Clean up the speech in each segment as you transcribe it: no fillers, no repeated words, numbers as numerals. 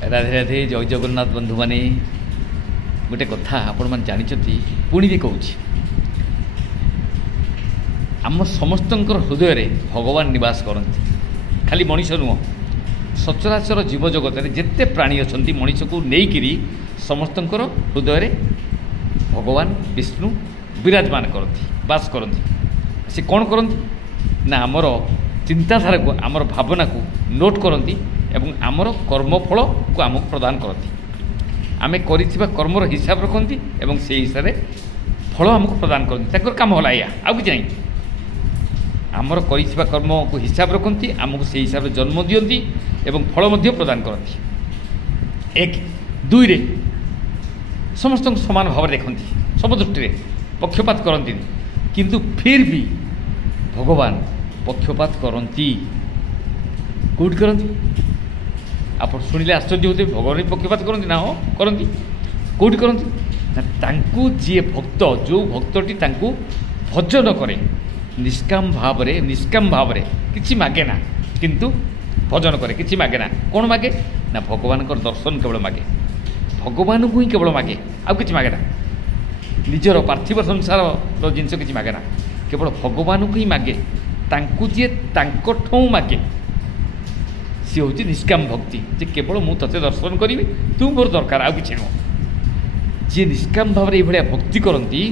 राधे राधे जय जगन्नाथ बंधु माने गोटे कथा आपण मैंने जानते पुणी भी कहूँ आम समस्त हृदय रे भगवान निवास करती खाली मनीष नुह सचराचर जीव जगत में जिते प्राणी अच्छा मनीष को लेकिरी समस्त हृदय रे भगवान विष्णु विराजमान करती बास करती से कौन करती ना आमर चिंताधारा को आमर भावना को नोट करती एवं आमर कर्मफल को आमको प्रदान करती आम कर्मर हिसाब रखती एवं से हिसाब से फल आमको प्रदान करती काम होला या आउ कि नहीं आमर कर्म को हिसाब रखती आमको से हिसाब से जन्म दियंती एवं फल मध्य प्रदान करती एक दुई रे समस्त समान भाव देखती सब दृष्टि पक्षपात करती किंतु फिर भी भगवान पक्षपात करती कौट करती आप शुणिले आश्चर्य होते भगवान पक्षपात करती ना हाँ करती कौट करती ना तांकु जी भक्त जो भक्तटी तांकु भजन करे निष्काम भाव किछि मागे ना किंतु भजन करे किछि मागे ना कौन मागे ना भगवान को दर्शन केवल मागे भगवान को ही केवल मागे आउ किछि मागे ना निजर पार्थिव संसार जिनस किछि मागे ना केवल भगवान को ही मागे तांकु जी तांको मागे सी हूँ निष्काम भक्ति जे केवल मु तते दर्शन करी तू मोर दरकार आउ किछि नुह जी निष्काम भाव ये भक्ति करती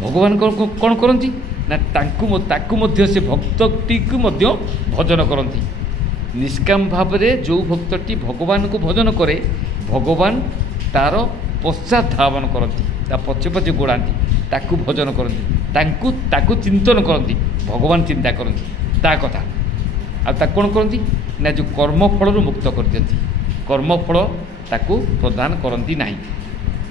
भगवान कौन करती ना ताकू मध्य से भक्तटी को मध्य भजन करती निष्काम भाव जो भक्तटी भगवान को भजन करे भगवान तार पश्चात धावन करती पचे पचे गोड़ाती ताकू भजन करती ताकू चिंतन करती भगवान चिंता करती ता कथा आ कौन करती ना जो कर्मफल मुक्त कर दियंती कर्मफल ताकू प्रदान करती नहीं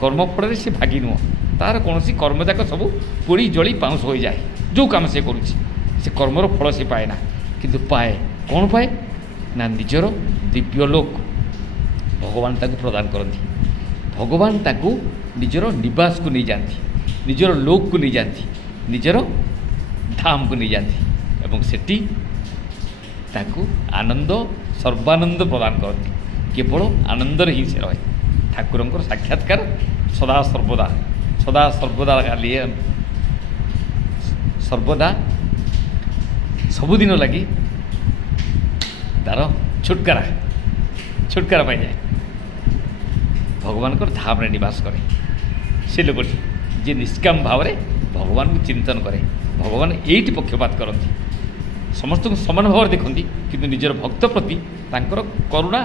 कर्मफल से भागी नुह तार कौन कर्म जाक सब पोड़ी जली पाउंस हो जाए जो काम से करुच्ची से कर्मर फल से पाए ना किंतु पाए कौन पाए ना निजर दिव्य लोक भगवान ताकू प्रदान करती भगवान ताकू निजर निवास को नहीं जाती निजर लोक को नहीं जाती निजर धाम को नहीं जाती एवं सेठी ताकू आनंद सर्वानंद प्रदान करती केवल आनंद ही से रहे ठाकुर साक्षात्कार सदा सर्वदा लिए सर्वदा सबुदिन लगी तार छुटकारा पाई जाए भगवान को धाम रे निवास करे से लोग जी निष्काम भाव में भगवान को चिंतन करे भगवान एटी पक्षपात करती समस्त को समान भाव देखती किंतु निजर भक्त प्रति तांकर करुणा